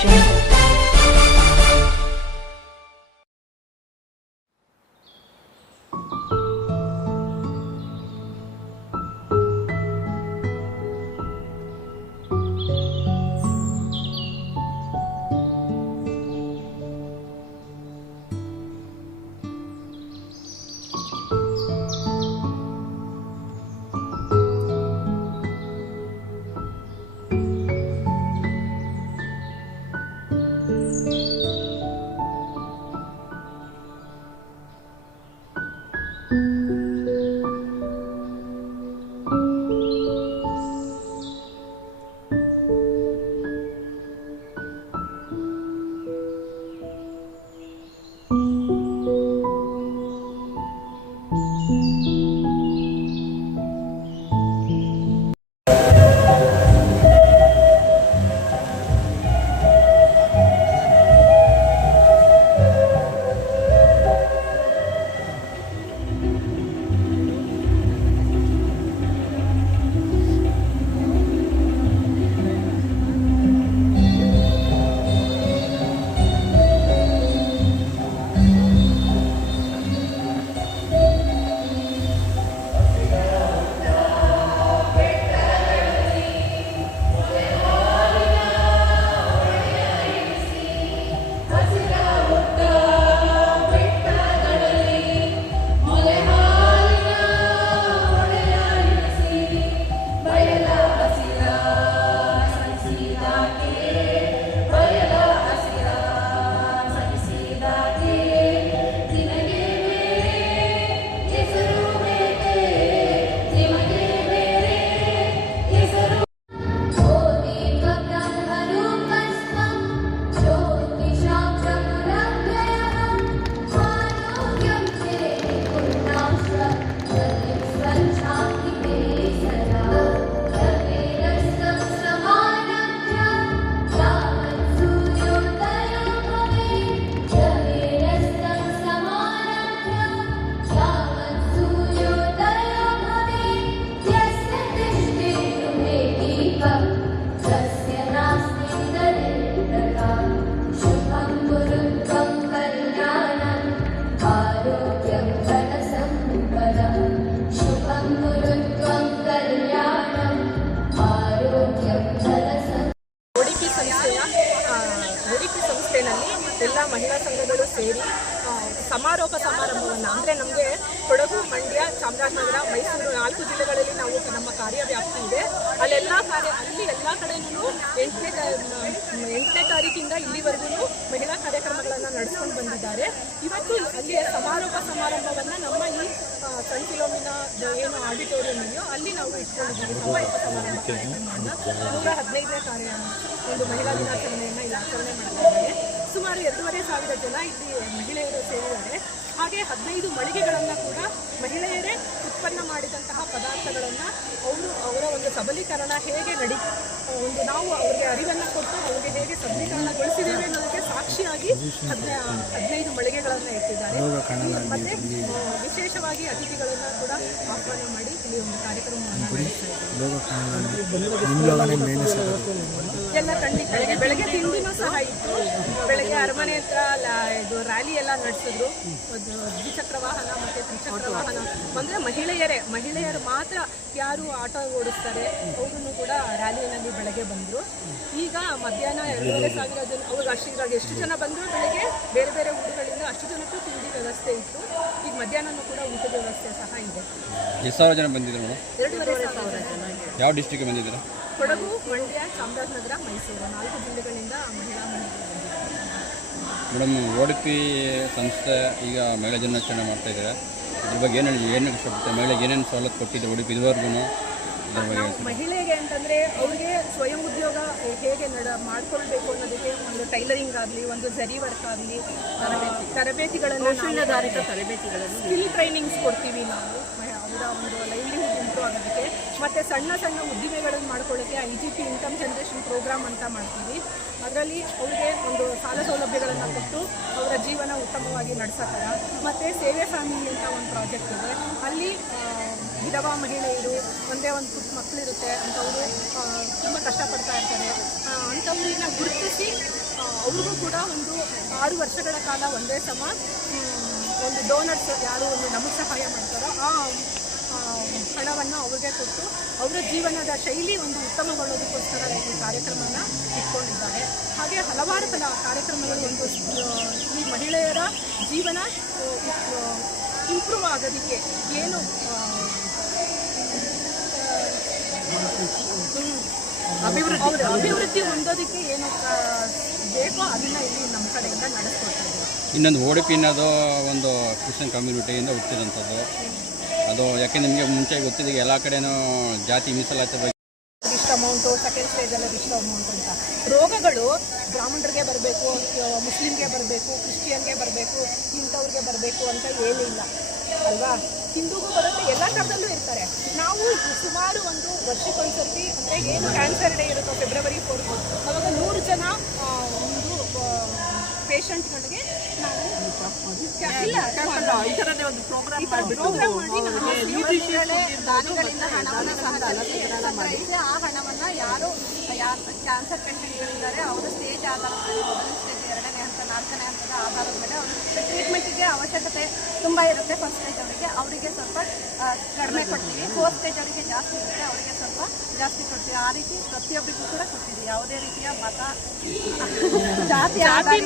Jungle. ಎಲ್ಲ ಮಹಿಳಾ ಸಂಘಗಳು ಸೇರಿ ಸಮಾರೋಪ ಸಮಾರಂಭವನ್ನು ಅಂದರೆ ನಮಗೆ ಕೊಡಗು, ಮಂಡ್ಯ, ಚಾಮರಾಜನಗರ, ಮೈಸೂರು 4 ಜಿಲ್ಲೆಗಳಲ್ಲಿ ನಾವು ನಮ್ಮ ಕಾರ್ಯವ್ಯಾಪ್ತಿ ಇದೆ. ಅಲ್ಲಿ ಎಲ್ಲ ಕಡೆಯೂ 8ನೇ ತಾರೀಕಿಂದ ಇಲ್ಲಿವರೆಗೂ ಮಹಿಳಾ ಕಾರ್ಯಕ್ರಮಗಳನ್ನು ನಡೆಸ್ಕೊಂಡು ಬಂದಿದ್ದಾರೆ. ಇವತ್ತು ಅಲ್ಲಿಯ ಸಮಾರೋಪ ಸಮಾರಂಭವನ್ನು ನಮ್ಮ ಈ ಸೆಂಟ್ ಫಿಲೋಮಿನಾ ಏನು ಆಡಿಟೋರಿಯಂ ಇದೆಯೋ ಅಲ್ಲಿ ನಾವು ಇಟ್ಕೊಂಡಿದ್ದೀವಿ. ಸಮಾರೋಪ ಸಮಾರಂಭ ಕಾರ್ಯಕ್ರಮವನ್ನು 115ನೇ ಒಂದು ಮಹಿಳಾ ದಿನಾಚರಣೆಯನ್ನು ಇಲ್ಲಿ ಆಚರಣೆ ಮಾಡ್ತಿದ್ದಾರೆ. ಸುಮಾರು 2,500 ಜನ ಇಲ್ಲಿ ಮಹಿಳೆಯರು ಸೇರಿದ್ದಾರೆ. ಹಾಗೆ 15 ಮಳಿಗೆಗಳನ್ನು ಕೂಡ ಮಹಿಳೆಯರೇ ಉತ್ಪನ್ನ ಮಾಡಿದಂತಹ ಪದಾರ್ಥಗಳನ್ನು ಅವರ ಒಂದು ಸಬಲೀಕರಣ ಹೇಗೆ ನಾವು ಅವರಿಗೆ ಅರಿವನ್ನು ಕೊಟ್ಟು ಅವರಿಗೆ ಹೇಗೆ ಸಬಲೀಕರಣಗೊಳಿಸಿದ್ದೇವೆ ಅನ್ನೋದಕ್ಕೆ ಸಾಕ್ಷಿಯಾಗಿ 15 ಮಳಿಗೆಗಳನ್ನು ಇಟ್ಟಿದ್ದಾರೆ. ಮತ್ತೆ ವಿಶೇಷವಾಗಿ ಅತಿಥಿಗಳನ್ನು ಕೂಡ ಆಹ್ವಾನ ಮಾಡಿ ಇಲ್ಲಿ ಒಂದು ಕಾರ್ಯಕ್ರಮವನ್ನು ಎಲ್ಲ ಖಂಡಿತ ಬೆಳಗ್ಗೆ ತಿಂಡಿನೂ ಸಹ ಇತ್ತು. ಬೆಳಗ್ಗೆ ಅರಮನೆ ಹತ್ರ ಇದು ರ್ಯಾಲಿ ಎಲ್ಲ ನಡೆಸಿದ್ರು. ದ್ವಿಚಕ್ರ ವಾಹನ ಮತ್ತು ತ್ರಿಚಕ್ರ ವಾಹನ ಅಂದರೆ ಮಹಿಳೆಯರು ಮಾತ್ರ ಯಾರು ಆಟೋ ಓಡಿಸ್ತಾರೆ ಅವರನ್ನು ಕೂಡ ರ್ಯಾಲಿಯಲ್ಲಿ ಬೆಳಗ್ಗೆ ಬಂದರು. ಈಗ ಮಧ್ಯಾಹ್ನ 2,500 ಜನ ಇವಾಗ ಎಷ್ಟು ಜನ ಬಂದರೂ ಬೆಳಗ್ಗೆ ಬೇರೆ ಬೇರೆ ಊರುಗಳಿಂದ ಅಷ್ಟು ಜನಕ್ಕೂ ತಿಂಡಿ ವ್ಯವಸ್ಥೆ ಇತ್ತು. ಈಗ ಮಧ್ಯಾಹ್ನನೂ ಕೂಡ ಊಟದ ವ್ಯವಸ್ಥೆ ಸಹ ಇದೆ. ಎಷ್ಟು ಸಾವಿರ ಜನ ಬಂದಿದ್ರು ಮೇಡಮ್? 2,500 ಜನ. ಯಾವ ಡಿಸ್ಟ್ರಿಕ್ಟ್ ಬಂದಿದ್ದೀರಾ? ಕೊಡಗು, ಮಂಡ್ಯ, ಚಾಮರಾಜನಗರ, ಮೈಸೂರು 4 ಜಿಲ್ಲೆಗಳಿಂದ ಮಹಿಳಾ ಮೇಡಮ್. ODP ಸಂಸ್ಥೆ ಈಗ ಮಹಿಳಾ ದಿನಾಚರಣೆ ಮಾಡ್ತಾ ಇದ್ದಾರೆ. ಇದ್ರ ಬಗ್ಗೆ ಏನು ಇಷ್ಟಪಡುತ್ತೆ? ಮಹಿಳೆಗೆ ಏನೇನು ಸವಲತ್ತು ಕೊಟ್ಟಿದೆ ODP ಇದುವರೆಗೂ? ಮಹಿಳೆಗೆ ಅಂತಂದರೆ ಅವರಿಗೆ ಸ್ವಯಂ ಉದ್ಯೋಗ ಹೇಗೆ ಮಾಡ್ಕೊಳ್ಬೇಕು ಅನ್ನೋದಕ್ಕೆ ಒಂದು ಟೈಲರಿಂಗ್ ಆಗಲಿ, ಒಂದು ಜರಿ ವರ್ಕ್ ಆಗಲಿ, ತರಬೇತಿಗಳನ್ನು ಸ್ಕಿಲ್ ಟ್ರೈನಿಂಗ್ಸ್ ಕೊಡ್ತೀವಿ ನಾವು. ಅವರ ಒಂದು ಲೈವ್ಲಿಹುಡ್ ಇಂಪ್ರೂವ್ ಆಗೋದಕ್ಕೆ ಮತ್ತು ಸಣ್ಣ ಉದ್ದಿಮೆಗಳನ್ನು ಮಾಡ್ಕೊಳ್ಳೋಕ್ಕೆ IGP ಇನ್ಕಮ್ ಜನರೇಷನ್ ಪ್ರೋಗ್ರಾಮ್ ಅಂತ ಮಾಡ್ತೀವಿ. ಅದರಲ್ಲಿ ಅವರಿಗೆ ಒಂದು ಸಾಲ ಸೌಲಭ್ಯಗಳನ್ನು ಕೊಟ್ಟು ಅವರ ಜೀವನ ಉತ್ತಮವಾಗಿ ನಡೆಸೋಕ್ಕಾರ. ಮತ್ತು ಸೇವೆ ಫ್ಯಾಮಿಲಿ ಅಂತ ಒಂದು ಪ್ರಾಜೆಕ್ಟ್ ಇದೆ. ಅಲ್ಲಿ ವಿಧವಾ ಮಹಿಳೆಯರು, ಒಂದೇ ಒಂದು ಪುಟ್ಟ ಮಕ್ಕಳಿರುತ್ತೆ ಅಂಥವರು ತುಂಬ ಕಷ್ಟಪಡ್ತಾ ಇರ್ತಾರೆ. ಅಂಥವ್ರನ್ನ ಗುರುತಿಸಿ ಅವ್ರಿಗೂ ಕೂಡ ಒಂದು 6 ವರ್ಷಗಳ ಕಾಲ ಒಂದೇ ಸಮ ಒಂದು ಡೋನರ್ಸ್ ಯಾರು ಒಂದು ನಮಗೆ ಸಹಾಯ ಮಾಡ್ತಾರೋ ಆ ಹಣವನ್ನು ಅವ್ರಿಗೆ ಕೊಟ್ಟು ಅವರ ಜೀವನದ ಶೈಲಿ ಒಂದು ಉತ್ತಮಗೊಳ್ಳೋದಕ್ಕೋಸ್ಕರ ಈ ಕಾರ್ಯಕ್ರಮನ ಇಟ್ಕೊಂಡಿದ್ದಾರೆ. ಹಾಗೆ ಹಲವಾರು ಕಾರ್ಯಕ್ರಮಗಳು ಒಂದು ಈ ಮಹಿಳೆಯರ ಜೀವನ ಇಂಪ್ರೂವ್ ಆಗೋದಕ್ಕೆ ಏನು ಅಭಿವೃದ್ಧಿ ಹೊಂದೋದಕ್ಕೆ ಏನು ಬೇಕೋ ಅದನ್ನು ಇಲ್ಲಿ ನಮ್ಮ ಕಡೆಯಿಂದ ನಡೆಸ್ಕೊಡ್ತಾ ಇದ್ದೀವಿ. ಇನ್ನೊಂದು ODP ಅನ್ನೋದು ಒಂದು ಕ್ರಿಶ್ಚಿಯನ್ ಕಮ್ಯುನಿಟಿಯಿಂದ ಹುಟ್ಟಿದಂಥದ್ದು. ಅದು ಯಾಕೆ ನಿಮಗೆ ಮುಂಚೆ ಗೊತ್ತಿದೆ ಎಲ್ಲ ಕಡೆನೂ ಜಾತಿ ಮೀಸಲಾತಿ ಬಗ್ಗೆ ಇಷ್ಟು ಅಮೌಂಟು, ಸೆಕೆಂಡ್ ಸ್ಟೇಜಲ್ಲಿ ಇಷ್ಟು ಅಮೌಂಟ್ ಅಂತ. ರೋಗಗಳು ಬ್ರಾಹ್ಮಣರಿಗೆ ಬರಬೇಕು, ಮುಸ್ಲಿಮ್ಗೆ ಬರಬೇಕು, ಕ್ರಿಶ್ಚಿಯನ್ಗೆ ಬರಬೇಕು, ಇಂಥವ್ರಿಗೆ ಬರಬೇಕು ಅಂತ ಏನಿಲ್ಲ ಅಲ್ವಾ. ಹಿಂದೂಗೂ ಬರುತ್ತೆ, ಎಲ್ಲ ಥರದಲ್ಲೂ ಇರ್ತಾರೆ. ನಾವು ಸುಮಾರು ಒಂದು ವರ್ಷಕ್ಕೊಂದ್ಸರ್ತಿ ಅಂದರೆ ಏನು ಕ್ಯಾನ್ಸರ್ ಡೇ ಇರುತ್ತೋ ಫೆಬ್ರವರಿ 4 ಅವಾಗ 100 ಜನ ಒಂದು ಪೇಷಂಟ್ಗಳಿಗೆ ನಾವು ಈ ಥರದೇ ಒಂದು ಪ್ರೋಗ್ರಾಮ್ ಮಾಡಿ ದಾನಿಗಳಿಂದ ಹಣವನ್ನು ಸಂಗ್ರಹಿಸಿ ಆ ಹಣವನ್ನು ಯಾರು ಕ್ಯಾನ್ಸರ್ ಪೇಷಂಟ್ಗಳಿದ್ದಾರೆ ಅವರ ಸ್ಟೇಜ್ ಆಧಾರದ ಮೇಲೆ 1ನೇ ಸ್ಟೇಜ್ 2ನೇ ಹಂತ 4ನೇ ಹಂತದ ಆಧಾರದ ಮೇಲೆ ಅವರು ಟ್ರೀಟ್ಮೆಂಟಿಗೆ ಅವಶ್ಯಕತೆ ತುಂಬ ಇರುತ್ತೆ. ಫಸ್ಟ್ ಸ್ಟೇಜ್ ಅವರಿಗೆ ಸ್ವಲ್ಪ ಕಡಿಮೆ ಕೊಡ್ತೀವಿ, 4th ಸ್ಟೇಜ್ ಅವರಿಗೆ ಜಾಸ್ತಿ ಇರುತ್ತೆ, ಅವರಿಗೆ ಸ್ವಲ್ಪ ಜಾಸ್ತಿ ಕೊಡ್ತೀವಿ. ಆ ರೀತಿ ಪ್ರತಿಯೊಬ್ಬರಿಗೂ ಕೂಡ ಕೊಡ್ತೀವಿ. ಯಾವುದೇ ರೀತಿಯ ಮತ ಜಾತಿ ಆಧಾರ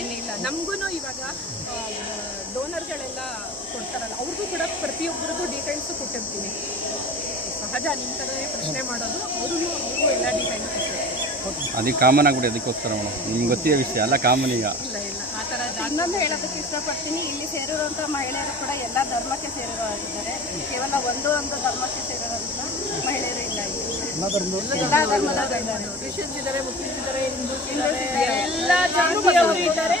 ಏನಿಲ್ಲ. ನಮಗೂ ಇವಾಗ ಡೋನರ್ಗಳೆಲ್ಲ ಕೊಡ್ತಾರಲ್ಲ ಅವ್ರಿಗೂ ಕೂಡ ಪ್ರತಿಯೊಬ್ಬರಿಗೂ ಡೀಟೇಲ್ಸು ಕೊಟ್ಟಿರ್ತೀವಿ. ಸಹಜ ನಿಮ್ಮ ಥರನೇ ಪ್ರಶ್ನೆ ಮಾಡೋದು, ಅವ್ರಿಗೂ ಎಲ್ಲ ಡೀಟೇಲ್ಸ್ ಕೊಟ್ಟಿರ್ತೀವಿ. ಅದಕ್ಕೆ ಕಾಮನ್ ಆಗಿಬಿಡಿ. ಅದಕ್ಕೋಸ್ಕರ ನಿಮ್ಗೆ ಗೊತ್ತಿರೋ ವಿಷಯ ಎಲ್ಲ ಕಾಮನ್. ಈಗ ಇಲ್ಲ ಆ ಥರ ಇನ್ನೊಂದು ಹೇಳೋದಕ್ಕೆ ಇಷ್ಟಪಡ್ತೀನಿ, ಇಲ್ಲಿ ಸೇರಿರುವಂಥ ಮಹಿಳೆಯರು ಕೂಡ ಎಲ್ಲ ಧರ್ಮಕ್ಕೆ ಸೇರಿರುವಾಗಿದ್ದಾರೆ. ಕೇವಲ ಒಂದು ಧರ್ಮಕ್ಕೆ ಸೇರಿರುವಂಥ ಮಹಿಳೆಯರು ಇಲ್ಲ. ಎಲ್ಲ ಧರ್ಮದ ಕ್ರಿಶ್ಚಿಯನ್ಸ್ ಇದ್ದಾರೆ, ಮುಸ್ಲಿಮ್ಸ್ ಇದ್ದಾರೆ, ಹಿಂದೂಸ್ ಇದ್ದಾರೆ, ಎಲ್ಲ ಜಾತಿಯವರು ಇದ್ದಾರೆ,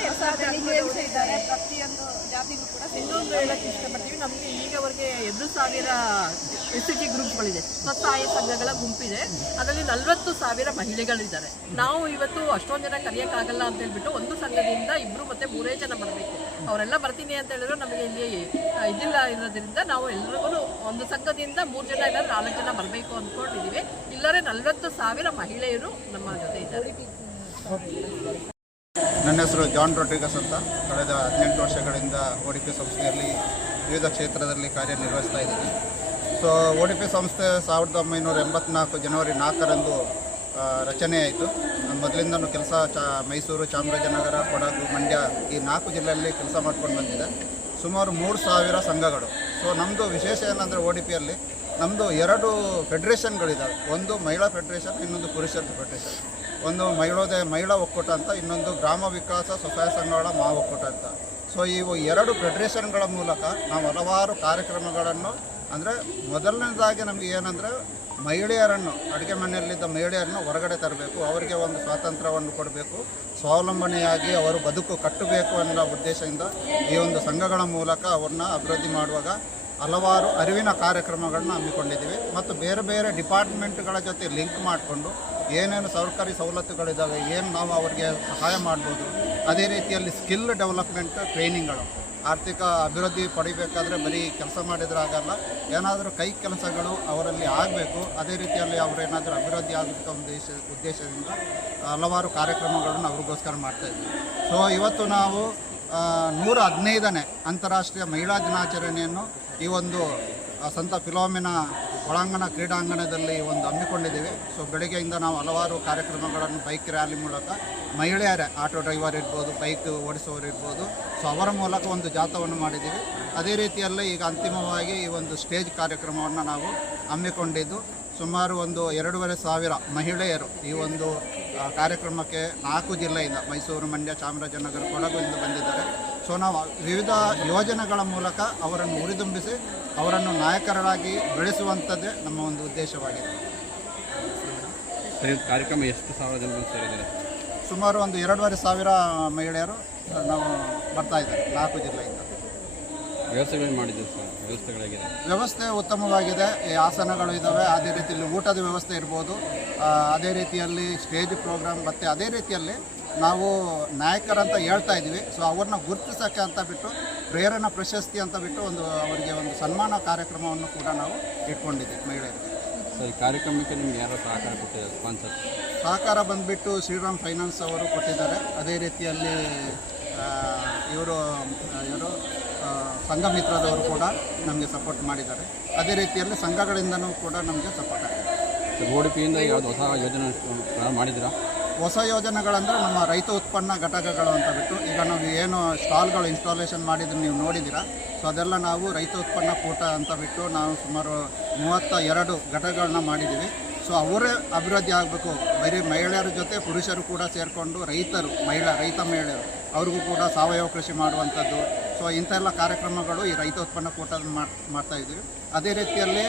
ಇಂಡಿಯನ್ಸ್ ಇದ್ದಾರೆ. ಪ್ರತಿಯೊಂದು ಜಾತಿಗೂ ಕೂಡ ಇನ್ನೊಂದು ಹೇಳಕ್ಕೆ ಇಷ್ಟಪಡ್ತೀವಿ. ನಮಗೆ ಈಗವರೆಗೆ 2,000 SG ಗ್ರೂಪ್ಗಳಿದೆ, ಸ್ವಸಹಾಯ ಸಂಘಗಳ ಗುಂಪಿದೆ. ಅದರಲ್ಲಿ 40,000 ಮಹಿಳೆಗಳಿದ್ದಾರೆ. ನಾವು ಇವತ್ತು ಅಷ್ಟೊಂದು ಜನ ಕರೆಯೋಕ್ಕಾಗಲ್ಲ ಅಂತ ಹೇಳ್ಬಿಟ್ಟು ಒಂದು ಸಂಘದಿಂದ 2 ಮತ್ತು 3 ಜನ ಬರಬೇಕು. ಅವರೆಲ್ಲ ಬರ್ತೀನಿ ಅಂತ ಹೇಳಿದ್ರು ನಮಗೆ ಇಲ್ಲಿ ಇದಿಲ್ಲ ಇರೋದ್ರಿಂದ ನಾವು ಎಲ್ರಿಗೂ ಒಂದು ಸಂಘದಿಂದ 3 ಜನ ಇಲ್ಲ 4 ಜನ ಬರಬೇಕು ಅಂದ್ಕೊಂಡಿದ್ದೀವಿ. ಇಲ್ಲರೆ 40,000 ಮಹಿಳೆಯರು ನಮ್ಮ ಜೊತೆ ಇದ್ದಾರೆ. ನನ್ನ ಹೆಸರು ಜಾನ್ ರೊಡ್ರಿಗಸ್ ಅಂತ. ಕಳೆದ 18 ವರ್ಷಗಳಿಂದ ODP ಸಂಸ್ಥೆಯಲ್ಲಿ ವಿವಿಧ ಕ್ಷೇತ್ರದಲ್ಲಿ ಕಾರ್ಯನಿರ್ವಹಿಸ್ತಾ ಇದ್ದೀನಿ. ಸೊ ODP ಸಂಸ್ಥೆ 1984 ಜನವರಿ 4ರಂದು ರಚನೆಯಾಯಿತು. ಮೊದಲಿಂದನೂ ಕೆಲಸ ಮೈಸೂರು, ಚಾಮರಾಜನಗರ, ಕೊಡಗು, ಮಂಡ್ಯ ಈ 4 ಜಿಲ್ಲೆಯಲ್ಲಿ ಕೆಲಸ ಮಾಡ್ಕೊಂಡು ಬಂದಿದೆ. ಸುಮಾರು 3,000 ಸಂಘಗಳು. ಸೊ ನಮ್ಮದು ವಿಶೇಷ ಏನಂದರೆ ODPಯಲ್ಲಿ ನಮ್ಮದು 2 ಫೆಡ್ರೇಷನ್ಗಳಿದ್ದಾವೆ. ಒಂದು ಮಹಿಳಾ ಫೆಡ್ರೇಷನ್, ಇನ್ನೊಂದು ಪುರುಷರ ಫೆಡ್ರೇಷನ್. ಒಂದು ಮಹಿಳಾ ಒಕ್ಕೂಟ ಅಂತ, ಇನ್ನೊಂದು ಗ್ರಾಮ ವಿಕಾಸ ಸ್ವಸಹಾಯ ಸಂಘಗಳ ಮಹಾ ಒಕ್ಕೂಟ ಅಂತ. ಸೊ ಇವು 2 ಫೆಡ್ರೇಷನ್ಗಳ ಮೂಲಕ ನಾವು ಹಲವಾರು ಕಾರ್ಯಕ್ರಮಗಳನ್ನು ಅಂದರೆ ಮೊದಲನೇದಾಗಿ ನಮಗೆ ಏನಂದರೆ ಮಹಿಳೆಯರನ್ನು, ಅಡುಗೆ ಮನೆಯಲ್ಲಿದ್ದ ಮಹಿಳೆಯರನ್ನು ಹೊರಗಡೆ ತರಬೇಕು, ಅವರಿಗೆ ಒಂದು ಸ್ವಾತಂತ್ರ್ಯವನ್ನು ಕೊಡಬೇಕು, ಸ್ವಾವಲಂಬನೆಯಾಗಿ ಅವರು ಬದುಕು ಕಟ್ಟಬೇಕು ಅನ್ನೋ ಉದ್ದೇಶದಿಂದ ಈ ಒಂದು ಸಂಘಗಳ ಮೂಲಕ ಅವ್ರನ್ನ ಅಭಿವೃದ್ಧಿ ಮಾಡುವಾಗ ಹಲವಾರು ಅರಿವಿನ ಕಾರ್ಯಕ್ರಮಗಳನ್ನ ಹಮ್ಮಿಕೊಂಡಿದ್ದೀವಿ. ಮತ್ತು ಬೇರೆ ಬೇರೆ ಡಿಪಾರ್ಟ್ಮೆಂಟ್ಗಳ ಜೊತೆ ಲಿಂಕ್ ಮಾಡಿಕೊಂಡು ಏನೇನು ಸರ್ಕಾರಿ ಸವಲತ್ತುಗಳಿದ್ದಾವೆ, ಏನು ನಾವು ಅವರಿಗೆ ಸಹಾಯ ಮಾಡ್ಬೋದು, ಅದೇ ರೀತಿಯಲ್ಲಿ ಸ್ಕಿಲ್ ಡೆವಲಪ್ಮೆಂಟ್ ಟ್ರೈನಿಂಗ್ಗಳು. ಆರ್ಥಿಕ ಅಭಿವೃದ್ಧಿ ಪಡಿಬೇಕಾದ್ರೆ ಬರೀ ಕೆಲಸ ಮಾಡಿದ್ರೆ ಆಗಲ್ಲ, ಏನಾದರೂ ಕೈ ಕೆಲಸಗಳು ಅವರಲ್ಲಿ ಆಗಬೇಕು. ಅದೇ ರೀತಿಯಲ್ಲಿ ಅವರೇನಾದರೂ ಅಭಿವೃದ್ಧಿ ಆಗುವಂಥ ಉದ್ದೇಶದಿಂದ ಹಲವಾರು ಕಾರ್ಯಕ್ರಮಗಳನ್ನು ಅವ್ರಿಗೋಸ್ಕರ ಮಾಡ್ತಾಯಿದ್ವಿ. ಸೊ ಇವತ್ತು ನಾವು 115ನೇ ಅಂತಾರಾಷ್ಟ್ರೀಯ ಮಹಿಳಾ ದಿನಾಚರಣೆಯನ್ನು ಈ ಒಂದು ಸಂತ ಫಿಲೋಮಿನಾ ಒಳಾಂಗಣ ಕ್ರೀಡಾಂಗಣದಲ್ಲಿ ಒಂದು ಹಮ್ಮಿಕೊಂಡಿದ್ದೀವಿ. ಸೊ ಬೆಳಗ್ಗೆಯಿಂದ ನಾವು ಹಲವಾರು ಕಾರ್ಯಕ್ರಮಗಳನ್ನು ಬೈಕ್ ರ್ಯಾಲಿ ಮೂಲಕ ಮಹಿಳೆಯರೇ, ಆಟೋ ಡ್ರೈವರ್ ಇರ್ಬೋದು, ಬೈಕ್ ಓಡಿಸೋರು ಇರ್ಬೋದು, ಸೊ ಅವರ ಮೂಲಕ ಒಂದು ಜಾಥವನ್ನು ಮಾಡಿದ್ದೀವಿ. ಅದೇ ರೀತಿಯಲ್ಲೇ ಈಗ ಅಂತಿಮವಾಗಿ ಈ ಒಂದು ಸ್ಟೇಜ್ ಕಾರ್ಯಕ್ರಮವನ್ನು ನಾವು ಹಮ್ಮಿಕೊಂಡಿದ್ದು ಸುಮಾರು ಒಂದು 2,500 ಮಹಿಳೆಯರು ಈ ಒಂದು ಕಾರ್ಯಕ್ರಮಕ್ಕೆ 4 ಜಿಲ್ಲೆಯಿಂದ ಮೈಸೂರು, ಮಂಡ್ಯ, ಚಾಮರಾಜನಗರ, ಕೊಡಗುವಿಂದ ಬಂದಿದ್ದಾರೆ. ಸೊ ನಾವು ವಿವಿಧ ಯೋಜನೆಗಳ ಮೂಲಕ ಅವರನ್ನು ಹುರಿದುಂಬಿಸಿ ಅವರನ್ನು ನಾಯಕರಾಗಿ ಬೆಳೆಸುವಂಥದ್ದೇ ನಮ್ಮ ಒಂದು ಉದ್ದೇಶವಾಗಿದೆ. ಕಾರ್ಯಕ್ರಮ ಎಷ್ಟು ಸಾವಿರ ಜನ ಸೇರಿದ್ದಾರೆ? ಸುಮಾರು ಒಂದು 2,500 ಮಹಿಳೆಯರು ನಾವು ಬರ್ತಾ ಇದ್ದಾರೆ 4 ಜಿಲ್ಲೆಯಿಂದ. ವ್ಯವಸ್ಥೆಗಳನ್ನು ಮಾಡಿದ್ದೀವಿ ಸರ್. ವ್ಯವಸ್ಥೆಗಳಾಗಿದೆ, ವ್ಯವಸ್ಥೆ ಉತ್ತಮವಾಗಿದೆ. ಈ ಆಸನಗಳು ಇದ್ದಾವೆ, ಅದೇ ರೀತಿಯಲ್ಲಿ ಊಟದ ವ್ಯವಸ್ಥೆ ಇರ್ಬೋದು, ಅದೇ ರೀತಿಯಲ್ಲಿ ಸ್ಟೇಜ್ ಪ್ರೋಗ್ರಾಮ್, ಮತ್ತು ಅದೇ ರೀತಿಯಲ್ಲಿ ನಾವು ನಾಯಕರಂತ ಹೇಳ್ತಾ ಇದ್ದೀವಿ. ಸೊ ಅವ್ರನ್ನ ಗುರುತಿಸೋಕ್ಕೆ ಅಂತ ಬಿಟ್ಟು ಪ್ರೇರಣಾ ಪ್ರಶಸ್ತಿ ಅಂತ ಬಿಟ್ಟು ಅವರಿಗೆ ಒಂದು ಸನ್ಮಾನ ಕಾರ್ಯಕ್ರಮವನ್ನು ಕೂಡ ನಾವು ಇಟ್ಕೊಂಡಿದ್ದೀವಿ ಮಹಿಳೆಯರಿಗೆ. ಸರ್ ಈ ಕಾರ್ಯಕ್ರಮಕ್ಕೆ ನಿಮ್ಗೆ ಯಾರು ಸಹಕಾರ ಕೊಟ್ಟಿದ್ದಾರೆ ಸ್ಪಾನ್ಸರ್? ಸಹಕಾರ ಬಂದುಬಿಟ್ಟು ಶ್ರೀರಾಮ್ ಫೈನಾನ್ಸ್ ಅವರು ಕೊಟ್ಟಿದ್ದಾರೆ. ಅದೇ ರೀತಿಯಲ್ಲಿ ಇವರು ಯಾರು ಸಂಘಮಿತ್ರದವರು ಕೂಡ ನಮಗೆ ಸಪೋರ್ಟ್ ಮಾಡಿದ್ದಾರೆ. ಅದೇ ರೀತಿಯಲ್ಲಿ ಸಂಘಗಳಿಂದನೂ ಕೂಡ ನಮಗೆ ಸಪೋರ್ಟ್ ಆಗಿದೆ. ಸರ್ ODPಯಿಂದ ಯಾವುದು ಹೊಸ ಯೋಜನೆ ಮಾಡಿದ್ದೀರಾ? ಹೊಸ ಯೋಜನೆಗಳಂದರೆ ನಮ್ಮ ರೈತ ಉತ್ಪನ್ನ ಘಟಕಗಳು ಅಂತ ಬಿಟ್ಟು ಈಗ ನಾವು ಏನು ಸ್ಟಾಲ್ಗಳು ಇನ್ಸ್ಟಾಲೇಷನ್ ಮಾಡಿದ್ದು ನೀವು ನೋಡಿದ್ದೀರಾ. ಸೊ ಅದೆಲ್ಲ ನಾವು ರೈತ ಉತ್ಪನ್ನ ಕೂಟ ಅಂತ ಬಿಟ್ಟು ನಾವು ಸುಮಾರು 32 ಘಟಕಗಳನ್ನ ಮಾಡಿದ್ದೀವಿ. ಸೊ ಅವರೇ ಅಭಿವೃದ್ಧಿ ಆಗಬೇಕು. ಬರೀ ಮಹಿಳೆಯರ ಜೊತೆ ಪುರುಷರು ಕೂಡ ಸೇರಿಕೊಂಡು ರೈತ ಮಹಿಳೆಯರು ಅವ್ರಿಗೂ ಕೂಡ ಸಾವಯವ ಕೃಷಿ ಮಾಡುವಂಥದ್ದು. ಸೊ ಇಂಥೆಲ್ಲ ಕಾರ್ಯಕ್ರಮಗಳು ಈ ರೈತ ಉತ್ಪನ್ನ ಕೂಟ ಮಾಡ್ತಾಯಿದ್ದೀವಿ. ಅದೇ ರೀತಿಯಲ್ಲಿ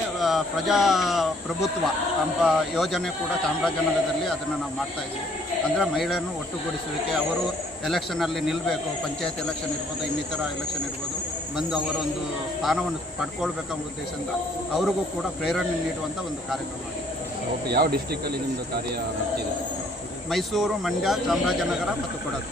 ಪ್ರಜಾಪ್ರಭುತ್ವ ಎಂಬ ಯೋಜನೆ ಕೂಡ ಚಾಮರಾಜನಗರದಲ್ಲಿ ಅದನ್ನು ನಾವು ಮಾಡ್ತಾಯಿದ್ದೀವಿ. ಅಂದರೆ ಮಹಿಳೆಯನ್ನು ಒಟ್ಟುಗೂಡಿಸುವಿಕೆ, ಅವರು ಎಲೆಕ್ಷನಲ್ಲಿ ನಿಲ್ಲಬೇಕು, ಪಂಚಾಯತ್ ಎಲೆಕ್ಷನ್ ಇರ್ಬೋದು, ಇನ್ನಿತರ ಎಲೆಕ್ಷನ್ ಇರ್ಬೋದು, ಬಂದು ಅವರೊಂದು ಸ್ಥಾನವನ್ನು ಪಡ್ಕೊಳ್ಬೇಕೆಂಬ ಉದ್ದೇಶದಿಂದ ಅವ್ರಿಗೂ ಕೂಡ ಪ್ರೇರಣೆ ನೀಡುವಂಥ ಒಂದು ಕಾರ್ಯಕ್ರಮ ಆಗಿದೆ. ಓಕೆ, ಯಾವ ಡಿಸ್ಟಿಕಲ್ಲಿ ನಿಮ್ಮದು ಕಾರ್ಯ ಮಾಡ್ತಿದೆ? ಮೈಸೂರು, ಮಂಡ್ಯ, ಚಾಮರಾಜನಗರ ಮತ್ತು ಕೊಡಗು.